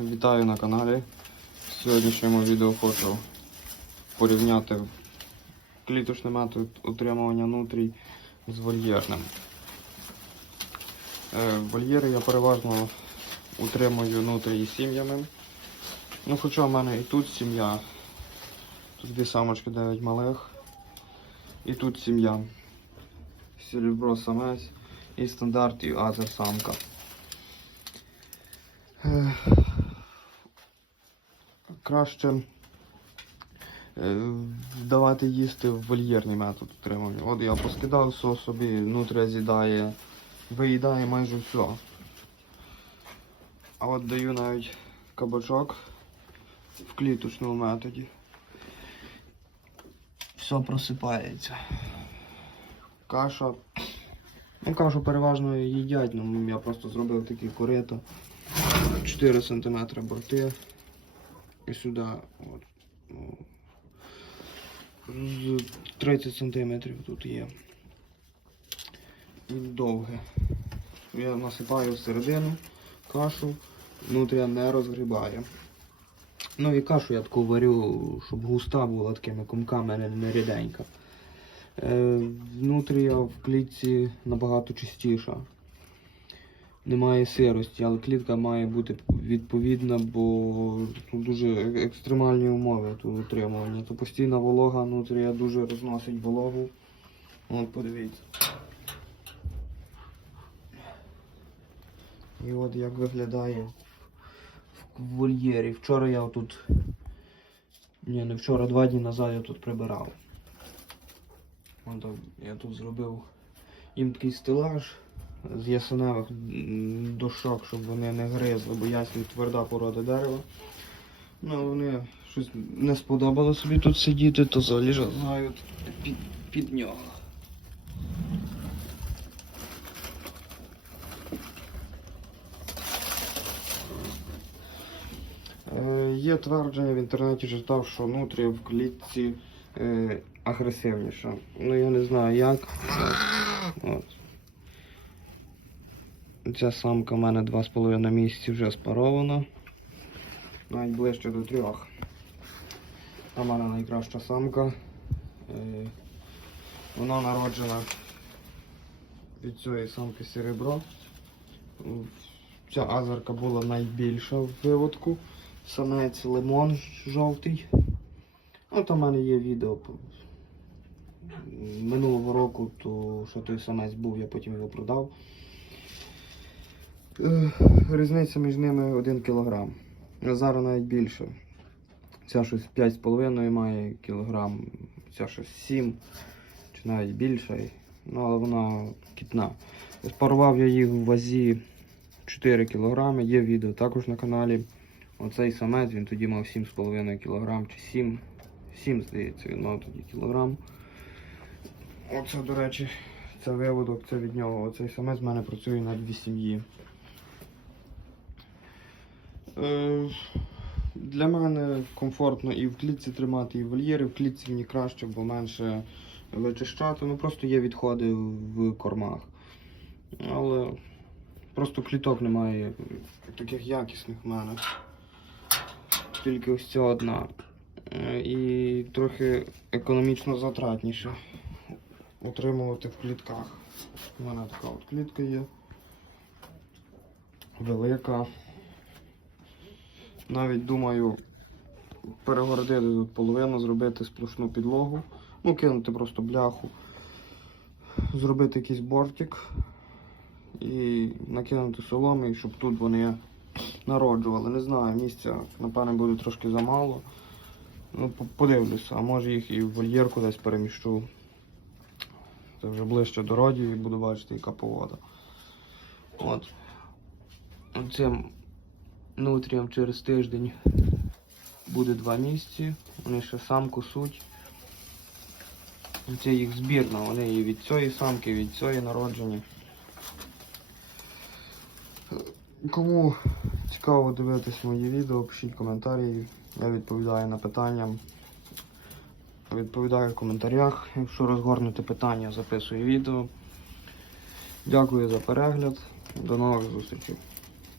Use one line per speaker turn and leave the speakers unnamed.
Вітаю на каналі. В сьогоднішньому відео хочу порівняти кліточний метод утримування нутрій з вольєрним. Е, Вольєри я переважно утримую нутрій сім'ями. Ну, хоча в мене і тут сім'я. Тут дві самочки 9 малих. І тут сім'я. Серебро самець і стандарт і азер самка. Краще е, давати їсти в вольєрний метод утримання. От я поскидав все собі, нутря з'їдає, виїдає майже все. А от даю навіть кабачок в кліточному методі. Все просипається. Каша. Ну, кашу переважно їдять, ну я просто зробив такі корита. 4 см борти. І сюди от, ну, з 30 см тут є. І довге. Я насипаю всередину кашу, внутрі не розгрібає. Ну і кашу я таку варю, щоб густа була такими комками, не- не ріденька. Е, внутрі в клітці набагато чистіша. Немає сирості, але клітка має бути відповідна, бо тут дуже е- екстремальні умови тут утримування. То постійна волога внутрі дуже розносить вологу. От подивіться. І от як виглядає в вольєрі. Вчора я тут. Ні, не вчора, два дні назад я тут прибирав. От я тут зробив їм такий стелаж з ясеневих дошок, щоб вони не гризли, бо ясень тверда порода дерева. Ну, вони щось не сподобало собі тут сидіти, то заліжають під, під нього. Е, Є твердження в інтернеті читав, що нутрія в клітці е, агресивніша. Ну я не знаю як. От. Ця самка в мене 2,5 місяці вже спарована. Навіть ближче до трьох. Та мене найкраща самка. Е, Вона народжена від цієї самки серебро. Ця азерка була найбільша в виводку. Самець лимон жовтий. От у мене є відео. Минулого року, то що той самець був, я потім його продав. Е, Різниця між ними 1 кг. Зараз навіть більше. Ця щось 5,5 має кілограм, ця щось 7 чи навіть більше. Ну, але вона кітна. Спарував я їх в вазі 4 кг, є відео також на каналі. Оцей самець він тоді мав 7,5 кг чи 7. 7, здається, він мав тоді кілограм. Оце, до речі, це виводок, це від нього. Оцей самець в мене працює на дві сім'ї. Е, Для мене комфортно і в клітці тримати, і в вольєрі. В клітці мені краще, бо менше вичищати. Ну просто є відходи в кормах. Але просто кліток немає таких якісних в мене. Тільки ось ця одна. І трохи економічно затратніше утримувати в клітках. У мене така от клітка є. Велика. Навіть думаю перегородити тут половину, зробити сплошну підлогу. Ну, кинути просто бляху, зробити якийсь бортик і накинути соломи, щоб тут вони народжували. Не знаю, місця, напевне, буде трошки замало. Ну, подивлюся, а може їх і в вольєрку десь переміщу. Це вже ближче до роді і буду бачити, яка погода. От. Цим нутріям через тиждень буде два місяці. Вони ще самку суть. Це їх збірна, вони і від цієї самки, від цієї народжені. Кому цікаво дивитись мої відео, пишіть коментарі, я відповідаю на питання. Відповідаю в коментарях. Якщо розгорнете питання, записую відео. Дякую за перегляд. До нових зустрічей.